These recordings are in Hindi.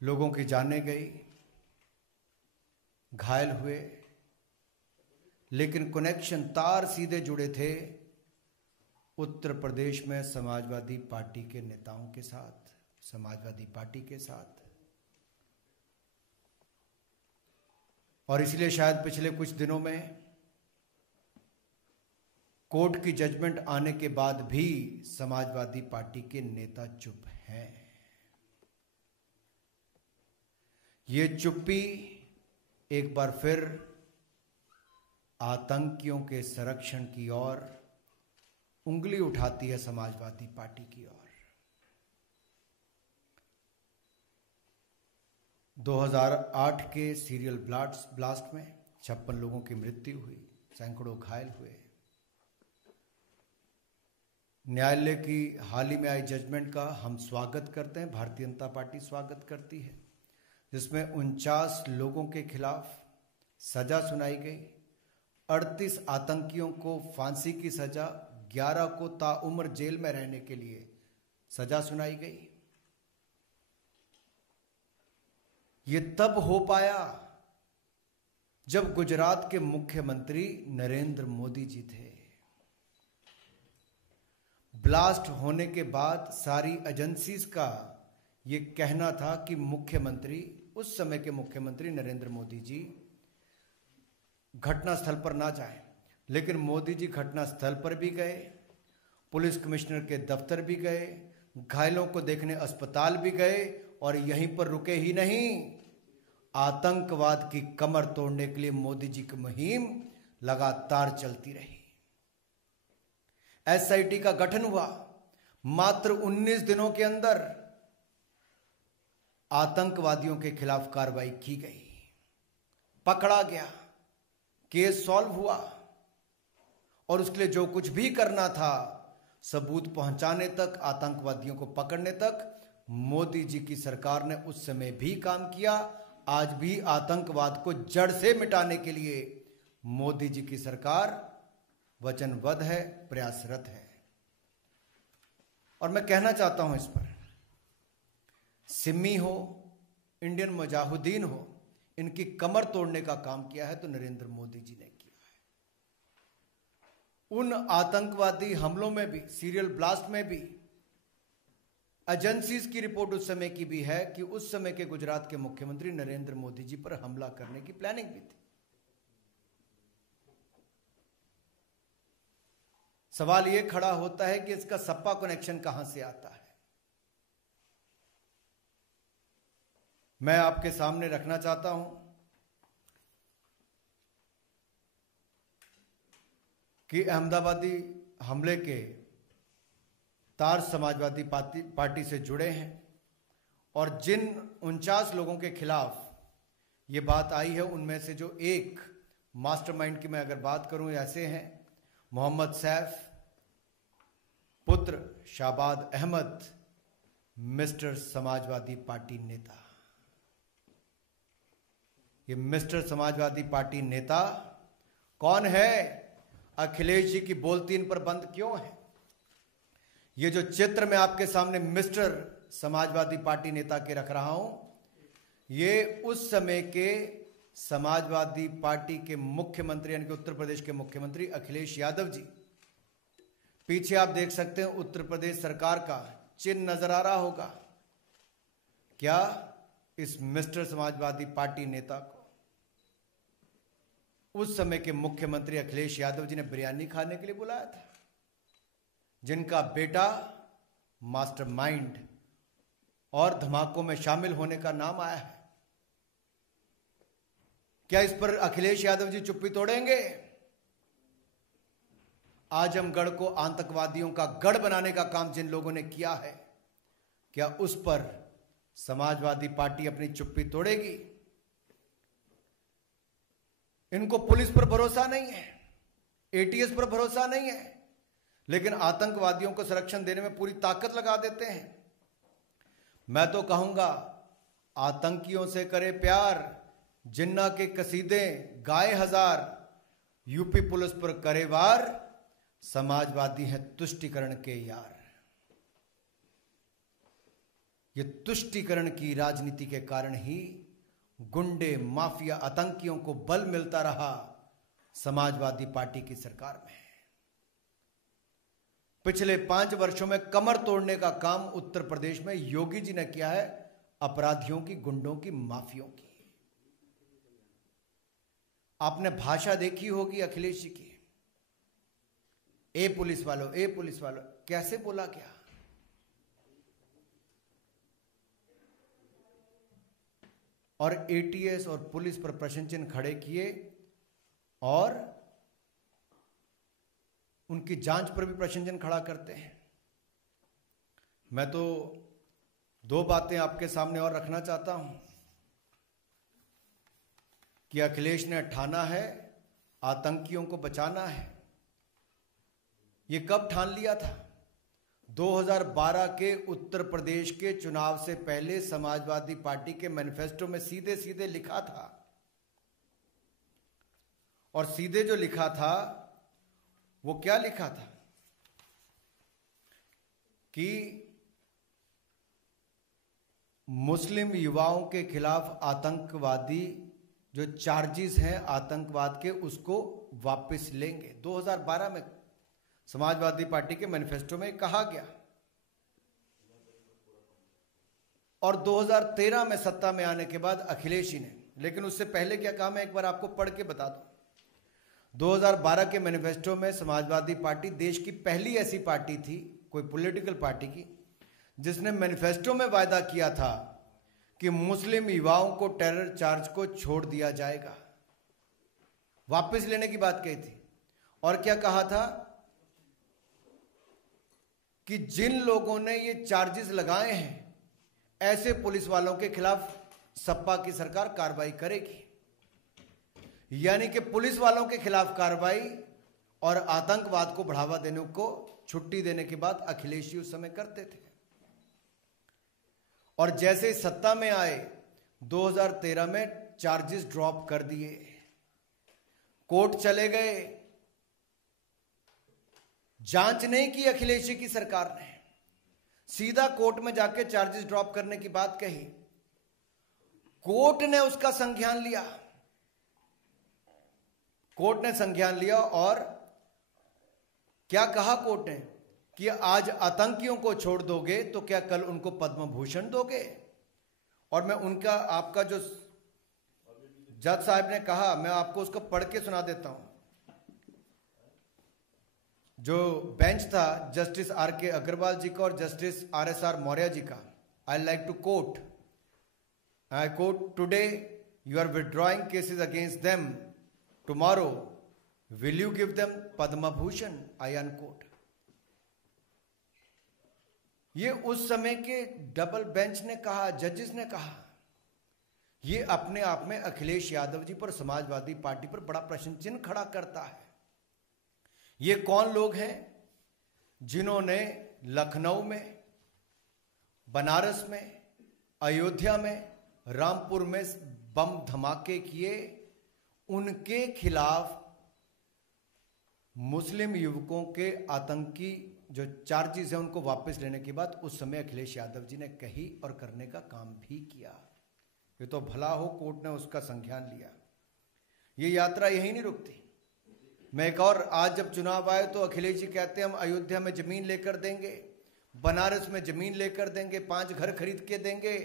लोगों की जानें गई, घायल हुए, लेकिन कनेक्शन तार सीधे जुड़े थे उत्तर प्रदेश में समाजवादी पार्टी के नेताओं के साथ, समाजवादी पार्टी के साथ। और इसलिए शायद पिछले कुछ दिनों में कोर्ट की जजमेंट आने के बाद भी समाजवादी पार्टी के नेता चुप हैं। ये चुप्पी एक बार फिर आतंकियों के संरक्षण की ओर उंगली उठाती है समाजवादी पार्टी की ओर। 2008 के सीरियल ब्लास्ट में 56 लोगों की मृत्यु हुई, सैकड़ों घायल हुए। न्यायालय की हाल ही में आई जजमेंट का हम स्वागत करते हैं, भारतीय जनता पार्टी स्वागत करती है, जिसमें 49 लोगों के खिलाफ सजा सुनाई गई। 38 आतंकियों को फांसी की सजा, 11 को ताउम्र जेल में रहने के लिए सजा सुनाई गई। ये तब हो पाया जब गुजरात के मुख्यमंत्री नरेंद्र मोदी जी थे। ब्लास्ट होने के बाद सारी एजेंसीज का ये कहना था कि मुख्यमंत्री, उस समय के मुख्यमंत्री नरेंद्र मोदी जी घटनास्थल पर ना जाएं, लेकिन मोदी जी घटनास्थल पर भी गए, पुलिस कमिश्नर के दफ्तर भी गए, घायलों को देखने अस्पताल भी गए, और यहीं पर रुके ही नहीं, आतंकवाद की कमर तोड़ने के लिए मोदी जी की मुहिम लगातार चलती रही। एसआईटी का गठन हुआ, मात्र 19 दिनों के अंदर आतंकवादियों के खिलाफ कार्रवाई की गई, पकड़ा गया, केस सॉल्व हुआ, और उसके लिए जो कुछ भी करना था, सबूत पहुंचाने तक, आतंकवादियों को पकड़ने तक, मोदी जी की सरकार ने उस समय भी काम किया। आज भी आतंकवाद को जड़ से मिटाने के लिए मोदी जी की सरकार वचनबद्ध है, प्रयासरत है। और मैं कहना चाहता हूं इस पर, सिमी हो, इंडियन मुजाहिदीन हो, इनकी कमर तोड़ने का काम किया है तो नरेंद्र मोदी जी ने किया है। उन आतंकवादी हमलों में भी, सीरियल ब्लास्ट में भी, एजेंसीज की रिपोर्ट उस समय की भी है कि उस समय के गुजरात के मुख्यमंत्री नरेंद्र मोदी जी पर हमला करने की प्लानिंग भी थी। सवाल यह खड़ा होता है कि इसका सपा कनेक्शन कहां से आता है। मैं आपके सामने रखना चाहता हूं कि अहमदाबादी हमले के तार समाजवादी पार्टी से जुड़े हैं, और जिन 49 लोगों के खिलाफ ये बात आई है, उनमें से जो एक मास्टरमाइंड की मैं अगर बात करूं, ऐसे हैं मोहम्मद सैफ, पुत्र शाबाद अहमद, मिस्टर समाजवादी पार्टी नेता। ये मिस्टर समाजवादी पार्टी नेता कौन है? अखिलेश जी की बोलती इन पर बंद क्यों है? ये जो चित्र मैं आपके सामने मिस्टर समाजवादी पार्टी नेता के रख रहा हूं, ये उस समय के समाजवादी पार्टी के मुख्यमंत्री, यानी कि उत्तर प्रदेश के मुख्यमंत्री अखिलेश यादव जी, पीछे आप देख सकते हैं उत्तर प्रदेश सरकार का चिन्ह नजर आ रहा होगा। क्या इस मिस्टर समाजवादी पार्टी नेता को उस समय के मुख्यमंत्री अखिलेश यादव जी ने बिरयानी खाने के लिए बुलाया था, जिनका बेटा मास्टरमाइंड और धमाकों में शामिल होने का नाम आया है? क्या इस पर अखिलेश यादव जी चुप्पी तोड़ेंगे? आजमगढ़ को आतंकवादियों का गढ़ बनाने का काम जिन लोगों ने किया है, क्या उस पर समाजवादी पार्टी अपनी चुप्पी तोड़ेगी? इनको पुलिस पर भरोसा नहीं है, एटीएस पर भरोसा नहीं है, लेकिन आतंकवादियों को संरक्षण देने में पूरी ताकत लगा देते हैं। मैं तो कहूंगा, आतंकियों से करे प्यार, जिन्ना के कसीदे गाए हजार, यूपी पुलिस पर करे वार, समाजवादी हैं तुष्टिकरण के यार। ये तुष्टीकरण की राजनीति के कारण ही गुंडे, माफिया, आतंकियों को बल मिलता रहा समाजवादी पार्टी की सरकार में। पिछले 5 वर्षों में कमर तोड़ने का काम उत्तर प्रदेश में योगी जी ने किया है, अपराधियों की, गुंडों की, माफियों की। आपने भाषा देखी होगी अखिलेश जी की, ए पुलिस वालों, ए पुलिस वालों, कैसे बोला क्या? और एटीएस और पुलिस पर प्रश्न चिन्ह खड़े किए और उनकी जांच पर भी प्रश्न चिन्ह खड़ा करते हैं। मैं तो 2 बातें आपके सामने और रखना चाहता हूं कि अखिलेश ने ठाना है आतंकियों को बचाना है। ये कब ठान लिया था? 2012 के उत्तर प्रदेश के चुनाव से पहले समाजवादी पार्टी के मैनिफेस्टो में सीधे सीधे लिखा था। और सीधे जो लिखा था वो क्या लिखा था कि मुस्लिम युवाओं के खिलाफ आतंकवादी जो चार्जेस हैं आतंकवाद के, उसको वापस लेंगे। 2012 में समाजवादी पार्टी के मैनिफेस्टो में कहा गया। और 2013 में सत्ता में आने के बाद अखिलेश जी ने, लेकिन उससे पहले क्या कहा मैं एक बार आपको पढ़ के बता दूं। 2012 के मैनिफेस्टो में समाजवादी पार्टी देश की पहली ऐसी पार्टी थी, कोई पॉलिटिकल पार्टी की, जिसने मैनिफेस्टो में वायदा किया था कि मुस्लिम युवाओं को टेरर चार्ज को छोड़ दिया जाएगा, वापस लेने की बात कही थी। और क्या कहा था कि जिन लोगों ने ये चार्जेस लगाए हैं ऐसे पुलिस वालों के खिलाफ सपा की सरकार कार्रवाई करेगी। यानी कि पुलिस वालों के खिलाफ कार्रवाई और आतंकवाद को बढ़ावा देने को छुट्टी देने की बात अखिलेश जी उस समय करते थे। और जैसे सत्ता में आए 2013 में चार्जेस ड्रॉप कर दिए, कोर्ट चले गए, जांच नहीं की अखिलेश जी की सरकार ने, सीधा कोर्ट में जाके चार्जेस ड्रॉप करने की बात कही। कोर्ट ने उसका संज्ञान लिया, कोर्ट ने संज्ञान लिया और क्या कहा कोर्ट ने कि आज आतंकियों को छोड़ दोगे तो क्या कल उनको पद्म भूषण दोगे? और मैं उनका, आपका जो जज साहब ने कहा, मैं आपको उसको पढ़ के सुना देता हूं। जो बेंच था जस्टिस आर.के. अग्रवाल जी का और जस्टिस R.S.R. मौर्य जी का, I like to quote, I quote, today you are withdrawing cases against them, tomorrow will you give them Padma Bhushan, I unquote. ये उस समय के डबल बेंच ने कहा, जजेस ने कहा। ये अपने आप में अखिलेश यादव जी पर, समाजवादी पार्टी पर बड़ा प्रश्न चिन्ह खड़ा करता है। ये कौन लोग हैं जिन्होंने लखनऊ में, बनारस में, अयोध्या में, रामपुर में बम धमाके किए? उनके खिलाफ मुस्लिम युवकों के आतंकी जो चार्जेस हैं उनको वापस लेने की बात उस समय अखिलेश यादव जी ने कही और करने का काम भी किया। ये तो भला हो कोर्ट ने उसका संज्ञान लिया। ये यात्रा यही नहीं रुकती। मैं एक और, आज जब चुनाव आए तो अखिलेश जी कहते हैं हम अयोध्या में जमीन लेकर देंगे, बनारस में जमीन लेकर देंगे, 5 घर खरीद के देंगे।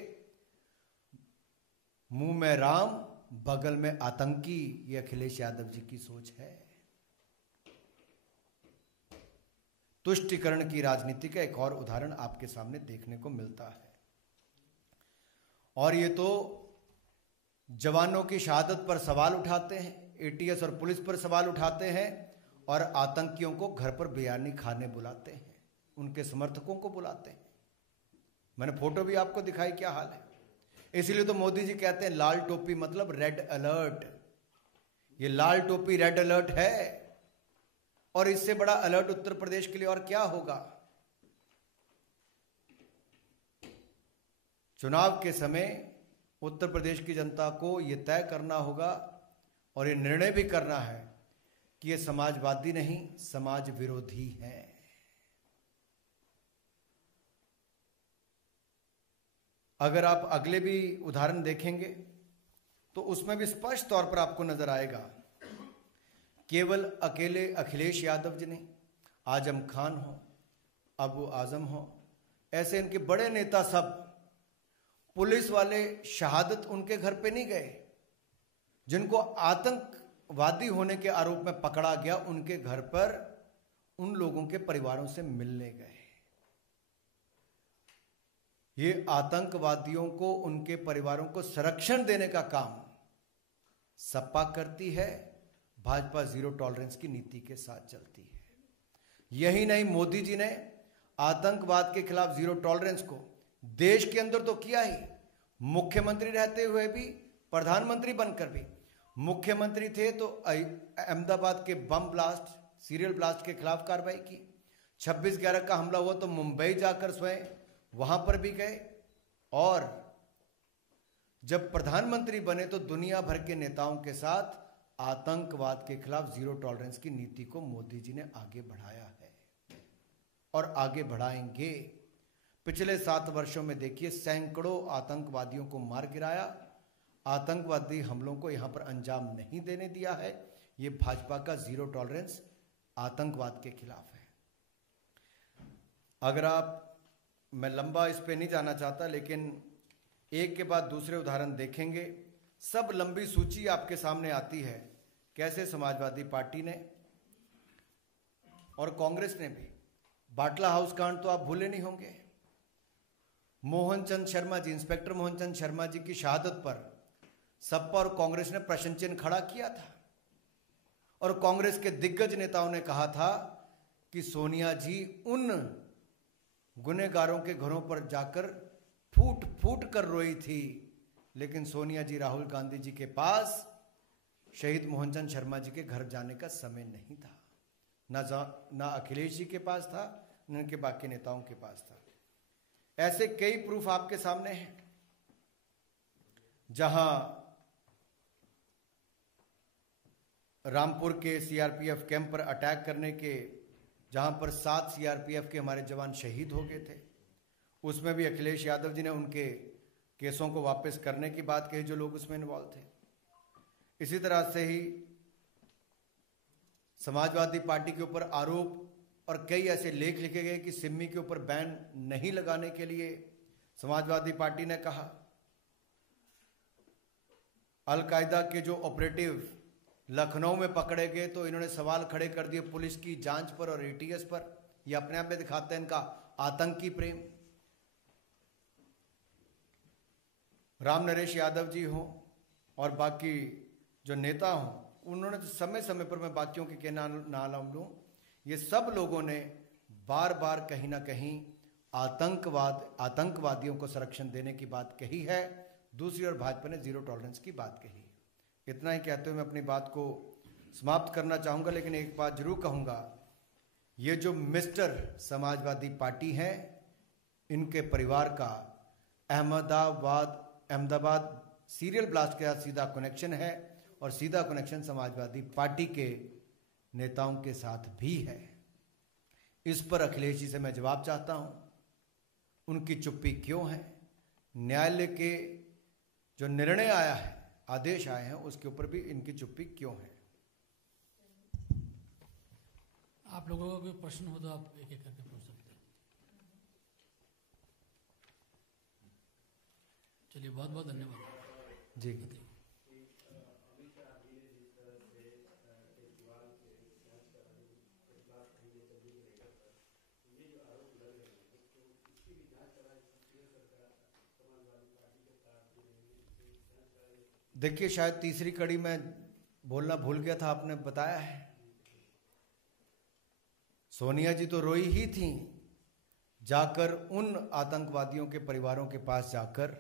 मुंह में राम, बगल में आतंकी, ये अखिलेश यादव जी की सोच है। तुष्टीकरण की राजनीति का एक और उदाहरण आपके सामने देखने को मिलता है। और ये तो जवानों की शहादत पर सवाल उठाते हैं, एटीएस और पुलिस पर सवाल उठाते हैं और आतंकियों को घर पर बिरयानी खाने बुलाते हैं, उनके समर्थकों को बुलाते हैं। मैंने फोटो भी आपको दिखाई, क्या हाल है। इसलिए तो मोदी जी कहते हैं लाल टोपी मतलब रेड अलर्ट। ये लाल टोपी रेड अलर्ट है, और इससे बड़ा अलर्ट उत्तर प्रदेश के लिए और क्या होगा। चुनाव के समय उत्तर प्रदेश की जनता को यह तय करना होगा और ये निर्णय भी करना है कि ये समाजवादी नहीं, समाज विरोधी हैं। अगर आप अगले भी उदाहरण देखेंगे तो उसमें भी स्पष्ट तौर पर आपको नजर आएगा, केवल अकेले अखिलेश यादव जी नहीं, आजम खान हो, अबू आजम हो, ऐसे इनके बड़े नेता सब, पुलिस वाले शहादत उनके घर पे नहीं गए। जिनको आतंकवादी होने के आरोप में पकड़ा गया, उनके घर पर उन लोगों के परिवारों से मिलने गए। ये आतंकवादियों को, उनके परिवारों को संरक्षण देने का काम सपा करती है, भाजपा जीरो टॉलरेंस की नीति के साथ चलती है। यही नहीं, मोदी जी ने आतंकवाद के खिलाफ जीरो टॉलरेंस को देश के अंदर तो किया ही, मुख्यमंत्री रहते हुए भी, प्रधानमंत्री बनकर भी। मुख्यमंत्री थे तो अहमदाबाद के बम ब्लास्ट, सीरियल ब्लास्ट के खिलाफ कार्रवाई की। 26/11 का हमला हुआ तो मुंबई जाकर स्वयं वहां पर भी गए। और जब प्रधानमंत्री बने तो दुनिया भर के नेताओं के साथ आतंकवाद के खिलाफ जीरो टॉलरेंस की नीति को मोदी जी ने आगे बढ़ाया है और आगे बढ़ाएंगे। पिछले 7 वर्षों में देखिए, सैकड़ों आतंकवादियों को मार गिराया। आतंकवादी हमलों को यहां पर अंजाम नहीं देने दिया है। ये भाजपा का जीरो टॉलरेंस आतंकवाद के खिलाफ है। अगर आप, मैं लंबा इस पे नहीं जाना चाहता, लेकिन एक के बाद दूसरे उदाहरण देखेंगे, सब लंबी सूची आपके सामने आती है, कैसे समाजवादी पार्टी ने और कांग्रेस ने भी, बाटला हाउस कांड तो आप भूले नहीं होंगे। मोहनचंद शर्मा जी, इंस्पेक्टर मोहनचंद शर्मा जी की शहादत पर सपा और कांग्रेस ने प्रश्न चिन्ह खड़ा किया था और कांग्रेस के दिग्गज नेताओं ने कहा था कि सोनिया जी उन गुनहगारों के घरों पर जाकर फूट फूट कर रोई थी, लेकिन सोनिया जी, राहुल गांधी जी के पास शहीद मोहनचंद शर्मा जी के घर जाने का समय नहीं था, ना अखिलेश जी के पास था, न उनके बाकी नेताओं के पास था। ऐसे कई प्रूफ आपके सामने हैं, जहां रामपुर के सीआरपीएफ कैंप पर अटैक करने के, जहां पर 7 सीआरपीएफ के हमारे जवान शहीद हो गए थे, उसमें भी अखिलेश यादव जी ने उनके केसों को वापस करने की बात कही, जो लोग उसमें इन्वॉल्व थे। इसी तरह से ही समाजवादी पार्टी के ऊपर आरोप और कई ऐसे लेख लिखे गए कि सिमी के ऊपर बैन नहीं लगाने के लिए समाजवादी पार्टी ने कहा। अलकायदा के जो ऑपरेटिव लखनऊ में पकड़े गए तो इन्होंने सवाल खड़े कर दिए पुलिस की जांच पर और एटीएस पर। यह अपने आप में दिखाते हैं इनका आतंकी प्रेम। राम नरेश यादव जी हो और बाकी जो नेता हों, उन्होंने तो समय समय पर, मैं बाकियों के नाम लूं, ये सब लोगों ने बार बार कहीं ना कहीं आतंकवादियों को संरक्षण देने की बात कही है। दूसरी ओर भाजपा ने जीरो टॉलरेंस की बात कही। इतना ही कहते हुए मैं अपनी बात को समाप्त करना चाहूंगा, लेकिन एक बात जरूर कहूंगा, ये जो मिस्टर समाजवादी पार्टी है, इनके परिवार का अहमदाबाद सीरियल ब्लास्ट के साथ सीधा कनेक्शन है और सीधा कनेक्शन समाजवादी पार्टी के नेताओं के साथ भी है। इस पर अखिलेश जी से मैं जवाब चाहता हूं, उनकी चुप्पी क्यों है? न्यायालय के जो निर्णय आया है, आदेश आए हैं, उसके ऊपर भी इनकी चुप्पी क्यों है? आप लोगों का कोई प्रश्न हो तो आप एक एक करके पूछ सकते हैं। चलिए, बहुत बहुत धन्यवाद जी। देखिए, शायद तीसरी कड़ी में बोलना भूल गया था, आपने बताया है। सोनिया जी तो रोई ही थी, जाकर उन आतंकवादियों के परिवारों के पास जाकर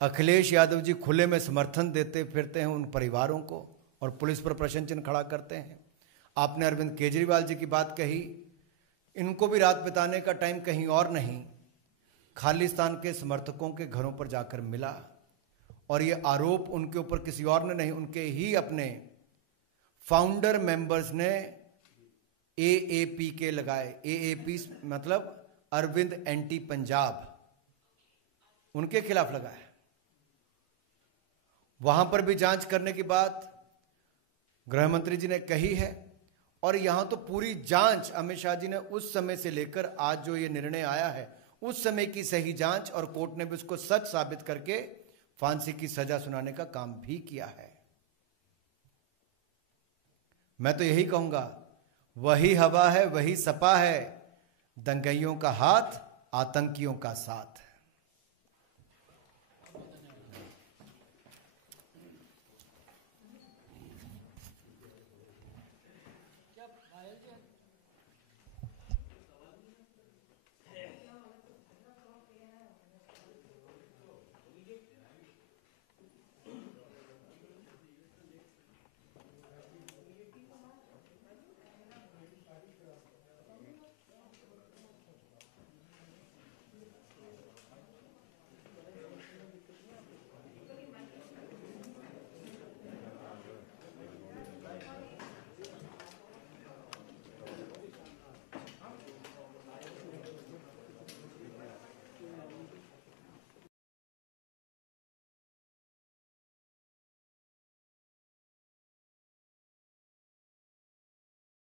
अखिलेश यादव जी खुले में समर्थन देते फिरते हैं उन परिवारों को और पुलिस पर प्रश्न चिन्ह खड़ा करते हैं। आपने अरविंद केजरीवाल जी की बात कही, इनको भी रात बिताने का टाइम कहीं और नहीं, खालिस्तान के समर्थकों के घरों पर जाकर मिला। और ये आरोप उनके ऊपर किसी और ने नहीं, उनके ही अपने फाउंडर मेंबर्स ने AAP के लगाए। AAP मतलब अरविंद एंटी पंजाब, उनके खिलाफ लगा है। वहां पर भी जांच करने की बात गृह मंत्री जी ने कही है, और यहां तो पूरी जांच अमित शाह जी ने उस समय से लेकर आज जो ये निर्णय आया है उस समय की सही जांच, और कोर्ट ने भी उसको सच साबित करके फांसी की सजा सुनाने का काम भी किया है। मैं तो यही कहूंगा, वही हवा है, वही सपा है, दंगइयों का हाथ, आतंकियों का साथ।